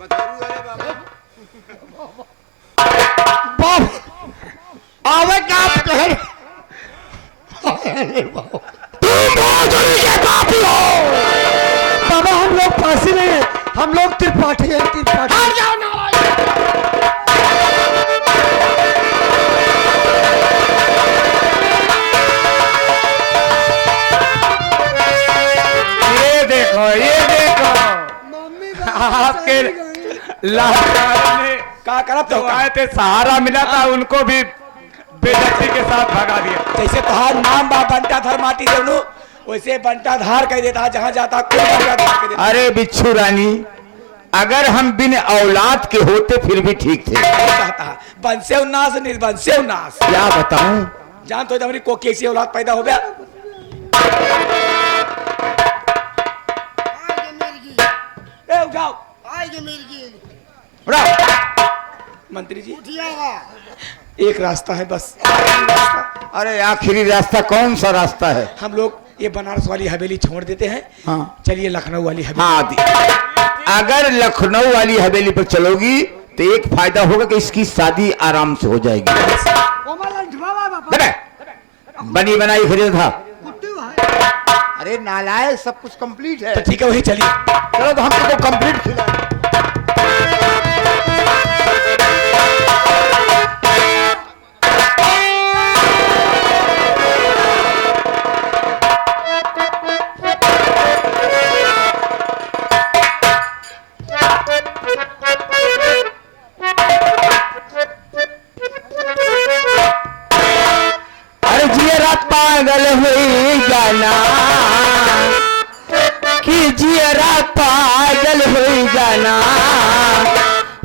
आवे क्या कह बाबा, हम लोग फांसी नहीं है, हम लोग त्रिपाठी हैं, त्रिपाठी। ये देखो आपके लाहौर ने क्या करा जो आए थे सहारा मिला था, उनको भी बेइज्जती के साथ भगा दिया। जैसे तुहार नाम बा बंटाधार माटी देवनु, वैसे बंटाधार कह देता, जहाँ जाता कोई बंटाधार कह देता। अरे बिच्छू रानी, अगर हम बिन औलाद के होते फिर भी ठीक थे। कहता बंसे उन्नास निर्बंसे उन्नास। क्या बताऊं? जान तो हमारी को कैसी औलाद पैदा हो गया। उठाओ मंत्री जी, एक रास्ता है बस। अरे आखिरी रास्ता कौन सा रास्ता है? हम लोग ये बनारस वाली हवेली छोड़ देते हैं। हाँ। चलिए लखनऊ वाली हवेली। हाँ, अगर लखनऊ वाली हवेली पर चलोगी तो एक फायदा होगा कि इसकी शादी आराम से हो जाएगी। बनी बनाई खरीद था। अरे नालायक, सब कुछ कंप्लीट है। तो ठीक है, वही चलिए। चलो तो हमको तो कंप्लीट खिला। अरे जिया पागल हुई जाना, जियरा पागल हो जाना,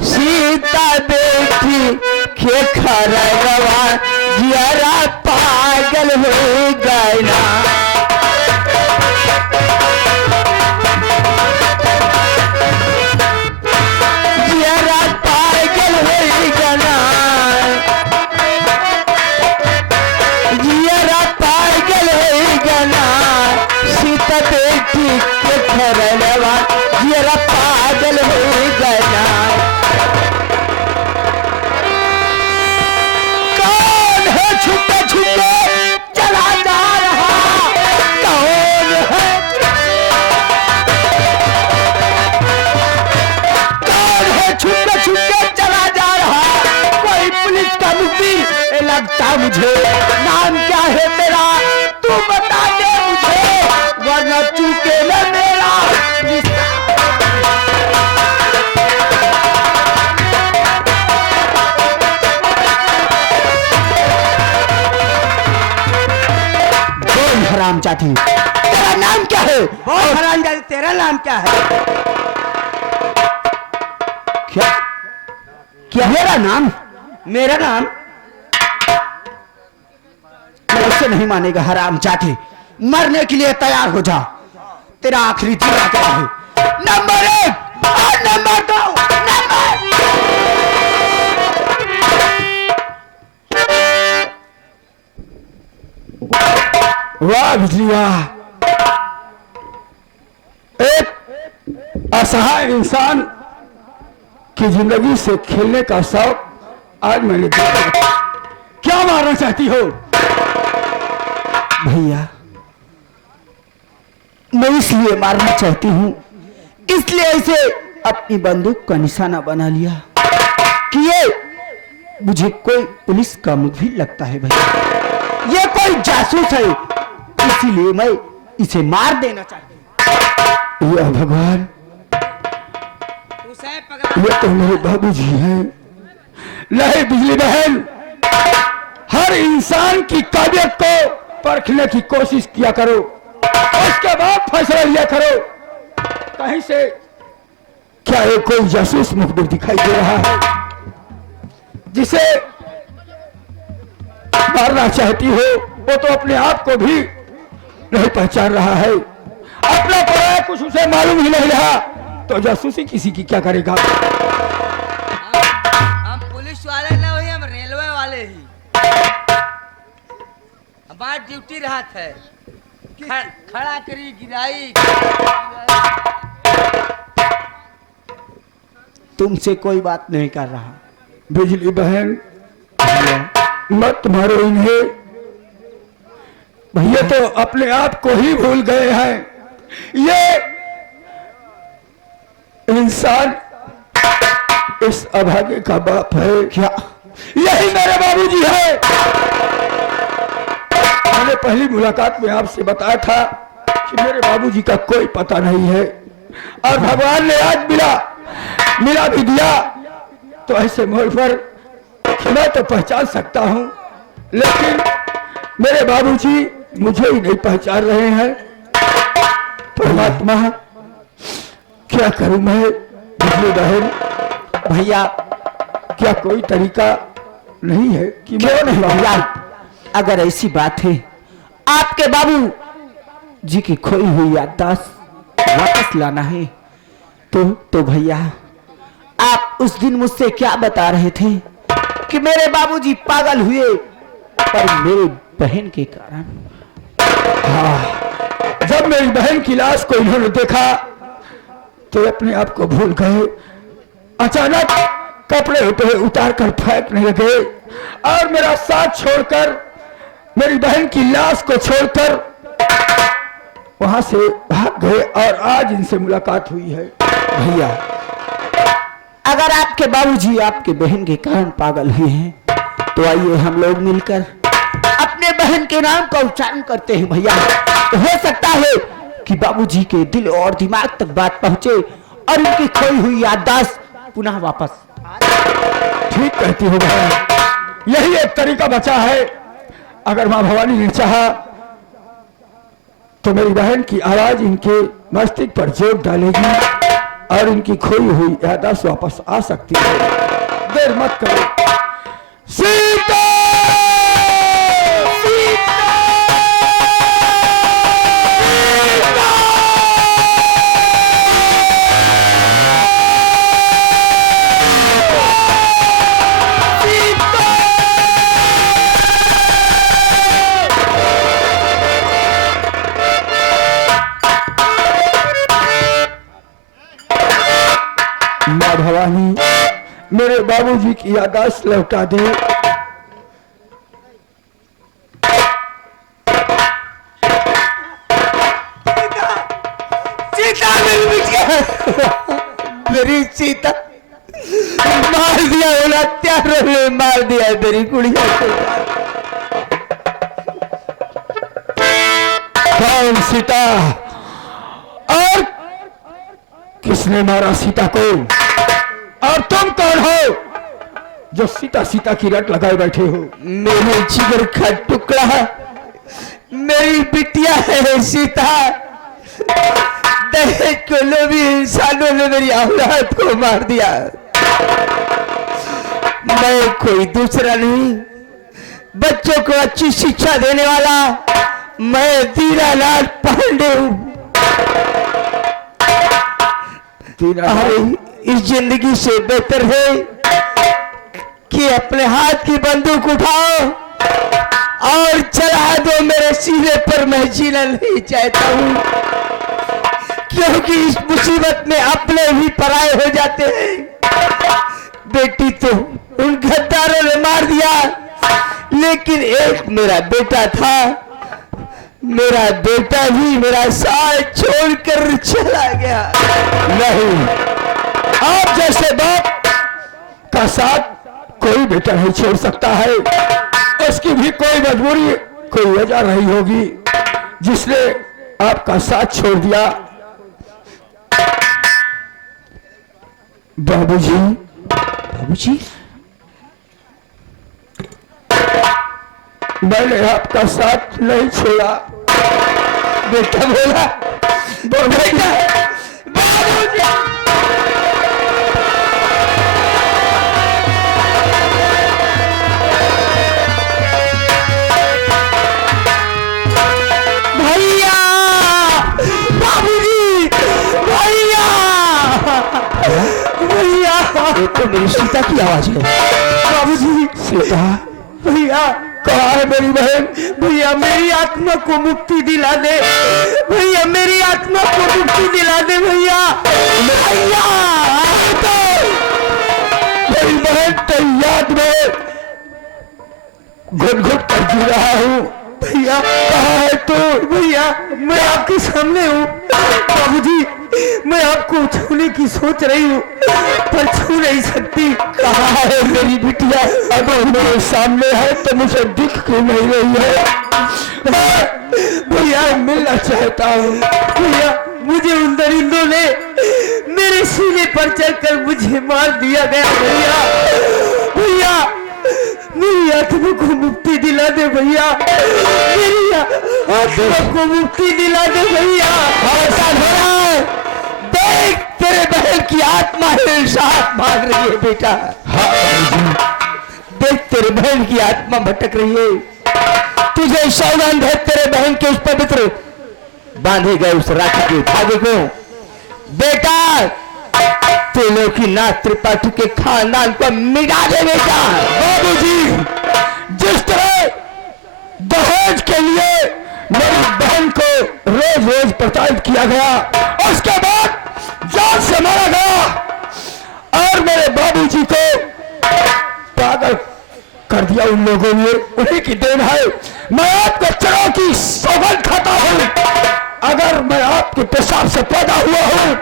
सीता बेटी के खरगवा जियरा पागल हो जाना। जियरा पागल हो जाना, जियरा पागल हो जाना, सीता बेटी खरगवा जियरा पागल हो जाना। कौन है छुपे छुपे चला जा रहा, कौन है? कौन है छुपे छुपे चला जा रहा? कोई पुलिस का मुखबिर लगता मुझे। नाम क्या है तेरा, तू बता दे मुझे, वरना चूके न मेरा। बोल हरामजादी, तेरा नाम क्या है? बोल हरामजादी, तेरा नाम क्या है? क्या क्या मेरा नाम? मेरा नाम ऐसे नहीं मानेगा हरामजादी। मरने के लिए तैयार हो जा, तेरा आखिरी दिन आ गया है। नंबर 1 और नंबर 2 वाह बिजलिया, एक असहाय इंसान की जिंदगी से खेलने का शौक आज मैंने देखा। क्या मारना चाहती हो? भैया, मैं इसलिए मारना चाहती हूँ, इसलिए ऐसे अपनी बंदूक का निशाना बना लिया कि ये मुझे कोई पुलिस का मुखबिर लगता है भैया। ये कोई जासूस है, इसीलिए मैं इसे मार देना चाहती हूँ। या भगवान, ये तो मेरे बाबूजी हैं। नहीं बिजली बहन, हर इंसान की काबिलियत को परखने की कोशिश किया करो, उसके बाद फैसला लिया करो। कहीं से क्या ये कोई जासूस मुखबिर दिखाई दे रहा है जिसे मारना चाहती हो? वो तो अपने आप को भी नहीं पहचान रहा है, अपना पराया कुछ उसे मालूम ही नहीं रहा, तो जासूसी किसी की क्या करेगा? हम पुलिस वाले ना हुई, हम रेलवे वाले ही। हमारी ड्यूटी रहत है, खड़ा करी गिराई। तुमसे कोई बात नहीं कर रहा। बिजली बहन, मत मारो इन्हें, ये तो अपने आप को ही भूल गए हैं। ये इंसान इस अभागे का बाप है क्या? यही मेरे बाबूजी है। मैंने पहली मुलाकात में आपसे बताया था कि मेरे बाबूजी का कोई पता नहीं है, और भगवान ने आज मिला भी दिया। तो ऐसे मोड़ पर मैं तो पहचान सकता हूं, लेकिन मेरे बाबूजी मुझे ही नहीं पहचान रहे हैं। परमात्मा, क्या करूं मैं? बिजली बहन, भैया क्या कोई तरीका नहीं है कि क्यों नहीं भैया, अगर ऐसी बात है आपके बाबू जी की खोई हुई याददाश्त वापस लाना है तो भैया आप उस दिन मुझसे क्या बता रहे थे कि मेरे बाबूजी पागल हुए पर मेरी बहन के कारण। हाँ, जब मेरी बहन की लाश को इन्होंने देखा तो अपने आप को भूल गए। अचानक कपड़े उतार कर फेंकने लगे और मेरा साथ छोड़कर, मेरी बहन की लाश को छोड़कर वहां से भाग गए, और आज इनसे मुलाकात हुई है। भैया अगर आपके बाबूजी आपके बहन के कारण पागल हुए हैं तो आइए हम लोग मिलकर अपने बहन के नाम का उच्चारण करते हैं। भैया तो हो सकता है कि बाबूजी के दिल और दिमाग तक बात पहुंचे और उनकी खोई हुई याददाश्त पुनः वापस। ठीक कहती हो बहन, यही एक तरीका बचा है। अगर मां भवानी ने चाहा तो मेरी बहन की आवाज इनके मस्तिष्क पर जोर डालेगी और इनकी खोई हुई याददाश्त वापस आ सकती है। देर मत करो। सीता! मां भवानी, मेरे बाबूजी की याददाश्त लौटा दे। सीता मेरी बिटिया, मेरी सीता मार दिया, हत्यारों ने मार दिया मेरी गुड़िया को। कौन सीता? और किसने मारा सीता को? और तुम कौन हो जो सीता सीता की रट लगाए बैठे हो? मेरे जिगर का टुकड़ा मेरी बिटिया है सीता। दहेज को लोभी इंसानों ने मेरी औलाद को मार दिया। मैं कोई दूसरा नहीं, बच्चों को अच्छी शिक्षा देने वाला मैं दीनानाथ पांडे हूँ। इस जिंदगी से बेहतर है कि अपने हाथ की बंदूक उठाओ और चला दो मेरे सीने पर। मैं जीना नहीं चाहता हूँ, क्योंकि इस मुसीबत में अपने भी पराये हो जाते हैं। बेटी तो उन गद्दारों ने मार दिया, लेकिन एक मेरा बेटा था। मेरा बेटा भी मेरा साथ छोड़कर चला गया। नहीं, आप जैसे बाप का साथ कोई बेटा नहीं छोड़ सकता है। उसकी भी कोई मजबूरी, कोई वजह रही होगी जिसने आपका साथ छोड़ दिया। बाबूजी, बाबूजी, मैंने आपका साथ नहीं छोड़ा। बेटा बोला, बेटा, बाबूजी। भैया, बाबूजी, भैया, भैया। ये तो मेरी सीता की आवाज है। बाबूजी, सीता, भैया, कहाँ है मेरी बहन? भैया मेरी आत्मा को मुक्ति दिला दे। भैया मेरी आत्मा को मुक्ति दिला दे। भैया, भैया, याद में घुट घुट कर जी रहा हूँ। भैया कहाँ है तू? भैया मैं आपके सामने हूँ। बाबूजी मैं आपको छूने की सोच रही हूँ पर छू नहीं सकती। कहाँ है मेरी बिटिया? अगर मेरे सामने है तो मुझे दिख क्यों नहीं रही है? भैया मिलना चाहता हूँ। भैया मुझे उन दरिंदों ने मेरे सीने पर चढ़कर मुझे मार दिया गया। भैया भैया मेरी आत्मा को मुक्ति दिला दे भैया, मेरी आत्मा को मुक्ति दिला दे भैया। ऐसा हो रहा है, देख तेरे बहन की आत्मा इंसाफ मांग रही है बेटा। देख तेरे बहन की आत्मा भटक रही है। तुझे सावधान है, तेरे बहन के उस पवित्र बांधे गए उस राखी के धागे को बेटा तेलों की नाथ त्रिपाठी के खानदान को मिटा दे बेटा। बाबूजी जिस तरह दहेज के लिए मेरी बहन को रोज रोज प्रताड़ित किया गया, उसके बाद जान से मारा गया और मेरे बाबूजी को पागल कर दिया उन लोगों ने, उन्हीं की देन है। मैं आपके चरों की सौगंध खाता हूं, अगर मैं आपके पेशाब से पैदा हुआ हूं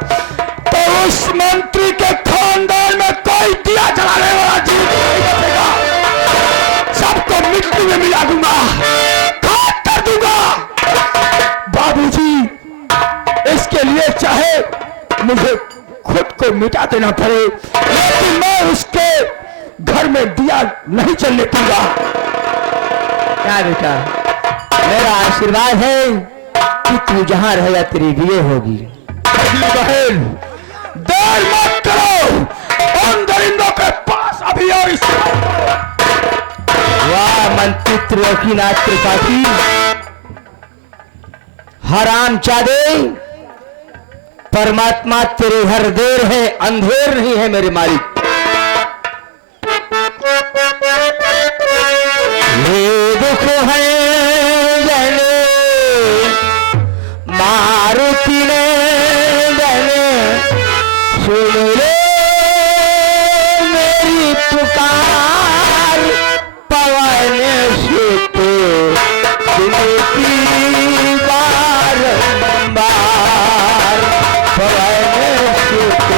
तो उस मंत्री के खानदान में कोई दिया जलाने वाला जीव नहीं बचेगा। सबको मिट्टी में मिला दूंगा, खाक कर दूंगा। बाबूजी इसके लिए चाहे मुझे खुद को मिटा देना पड़े, लेकिन मैं उसके घर में दिया नहीं चलने दूंगा। क्या बेटा, मेरा आशीर्वाद है कि तू जहां रहेगा तेरी विजय होगी। बहन देर मत करो, उन दरिंदों के पास अभी और इस वाह मंत्री त्रिलोकीनाथ त्रिपाठी, हराम चादे, परमात्मा तेरे घर देर है अंधेर नहीं है मेरे मालिक। ये दुख है जने मारुति ने जने सुन ले मेरी पुकार, पवन सुत सुनती बारंबार, पवन सुत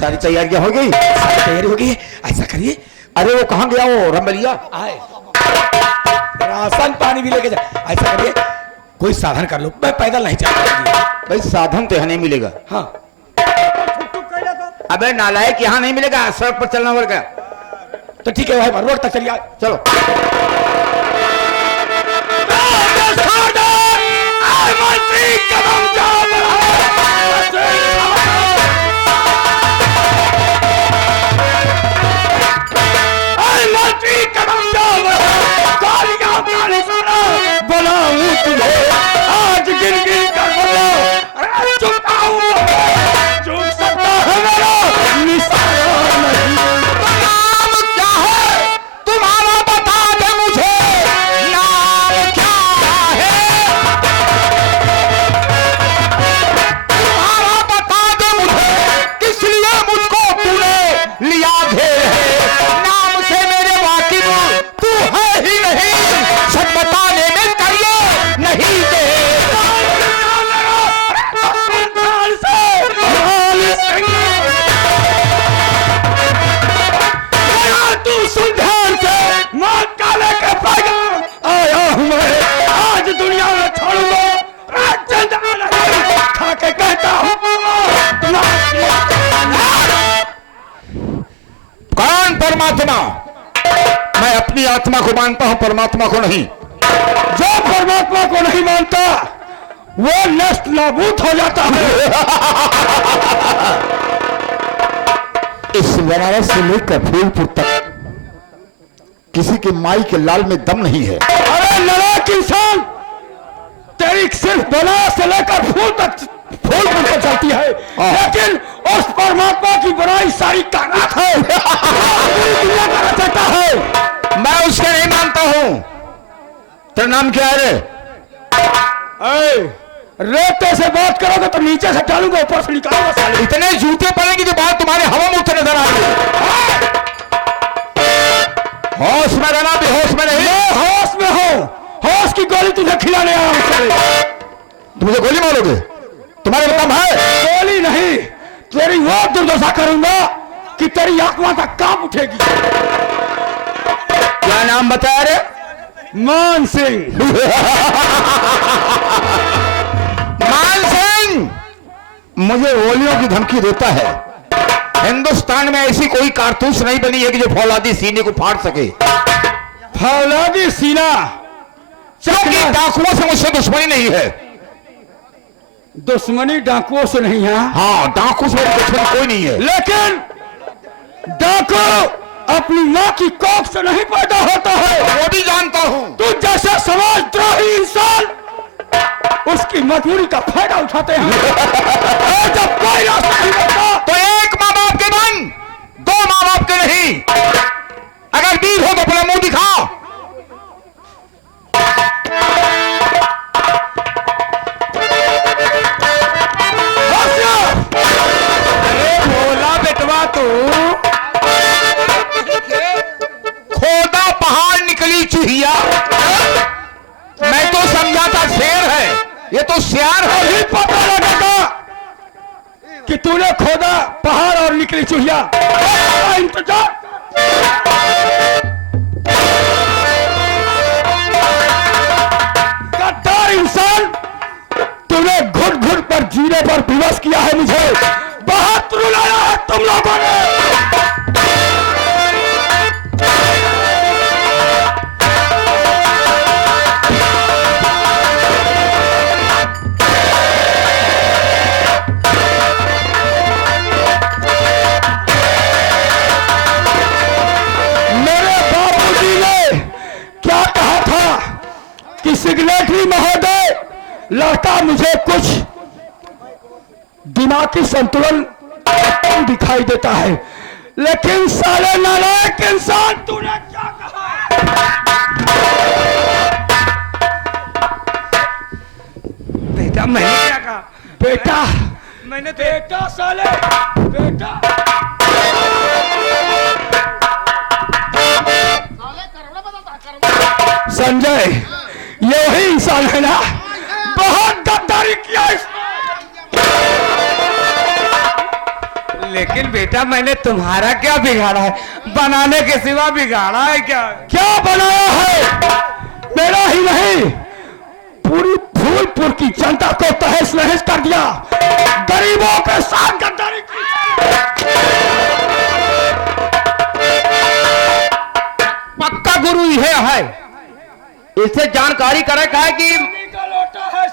सारी तैयारियां हो गई? सारी तैयारी हो गई है। ऐसा करिए, अरे वो कहाँ गया वो रंबलिया? आए राशन पानी भी लेके जा। ऐसा करिए कोई साधन कर लो, मैं पैदल नहीं चल पाऊंगी। भाई साधन तो यहाँ नहीं मिलेगा। हाँ अबे नालायक, यहाँ नहीं मिलेगा, सड़क पर चलना पड़ेगा। तो ठीक है भाई, रोड तक चलिए। चलो बोलाऊं तुझे आज गिन गिन कर बोलो, चुप सकता है मेरा निशाना नहीं। नाम क्या है तुम्हारा, बता दे मुझे, नाम क्या है तुम्हारा, बता दे मुझे, किस लिए मुझको तूने लिया घेर है। नाम से मेरे वाकिफ तू है ही नहीं, सच बताने में करिए नहीं दे। आया हूं मैं, आज दुनिया में छोड़ूंगा, खा के कहता हूं। कौन परमात्मा? मैं अपने अपनी आत्मा को मानता हूं, परमात्मा को नहीं। जो परमात्मा को नहीं मानता वो नष्ट नाबूद हो जाता है। इस बनारस से लेकर फूलपुर तक किसी के माई के लाल में दम नहीं है। अरे नलायक इंसान, तेरी सिर्फ बनारस से लेकर फूलपुर तक चलती है, लेकिन उस परमात्मा की बनाई सारी कायनात है। दुनिया का रचयिता है। मैं उसके नहीं मानता हूं। तेरा नाम क्या है रे? रेते से बात करोगे तो नीचे से डालूंगा, ऊपर से निकालूंगा साले। इतने जूते पड़ेंगे जो बात तुम्हारे हवा में उतर नजर आ रही है। होश में रहना, बेहोश में नहीं। मैं होश में हूँ, होश की गोली तुझे खिलाने आया हूँ। तुम मुझे गोली मारोगे? तुम्हारे में दम है? गोली नहीं, तेरी वो दुर्दशा करूंगा कि तेरी आत्मा तक कांप उठेगी। क्या नाम बताया रे? मान सिंह। मान सिंह मुझे गोलियों की धमकी देता है। हिंदुस्तान में ऐसी कोई कारतूस नहीं बनी है कि जो फौलादी सीने को फाड़ सके। फौलादी सीना, क्योंकि डाकुओं से मुझसे दुश्मनी नहीं है। दुश्मनी डाकुओं से नहीं है। हाँ, डाकू से दुश्मनी कोई नहीं है। लेकिन डाकू अपनी मां की कोख से नहीं पैदा होता है। वो भी जानता हूं। तू जैसे समाजद्रोही इंसान उसकी मजबूरी का फायदा उठाते हैं। और जब कोई रास्ता नहीं बनता तो एक माँ बाप के बन, दो माँ बाप के नहीं। अगर वीर हो तो अपना मुंह दिखा। अरे बोला बेटवा तू, खोदा पहाड़ निकली चूहिया। मैं तो समझा था शेर है, ये तो सियार है। अभी पता लगेगा कि तूने खोदा पहाड़ और निकली चूहिया। इंतजार। गद्दार इंसान, तूने घुट घुट पर जीने पर विवश किया है मुझे। बहुत रुलाया है तुम लोगों ने। सिग्नेटरी महोदय, लड़का मुझे कुछ दिमागी संतुलन दिखाई देता है, लेकिन साले नालायक इंसान तूने क्या कहा? बेटा मैंने क्या कहा? बेटा, मैंने तो बेटा साले, बेटा संजय, ये वही इंसान है ना? बहुत गद्दारी किया इसने। लेकिन बेटा मैंने तुम्हारा क्या बिगाड़ा है? बनाने के सिवा बिगाड़ा है क्या? क्या बनाया है? मेरा ही नहीं, पूरी फूलपुर की जनता को तहस नहस कर दिया। गरीबों के साथ गद्दारी की। पक्का गुरु यह है। इसे जानकारी करे कहा कि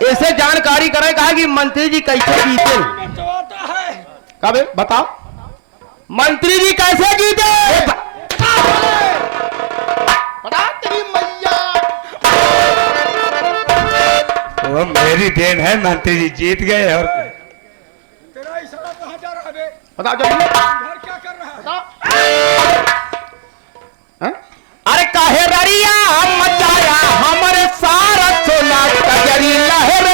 इसे जानकारी करे कहा कि मंत्री जी कैसे जीते। कब बताओ मंत्री जी कैसे जीते? बता तेरी मैया। वो मेरी देन है, मंत्री जी जीत गए। और तेरा इशारा कहाँ जा रहा है बे? बताओ जल्दी। घर क्या कर रहा है? अरे काहे ररिया मचाया हमारे सारा सोना कजरी लहर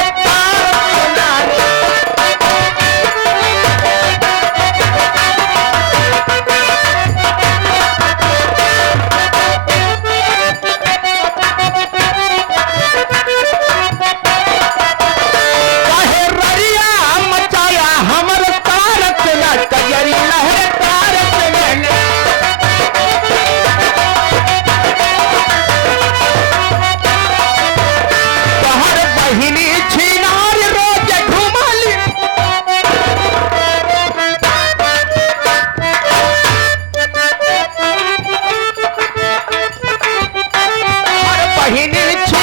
काहे ररिया मचाया हमारे सारा सोना कजरी लहर बहिनी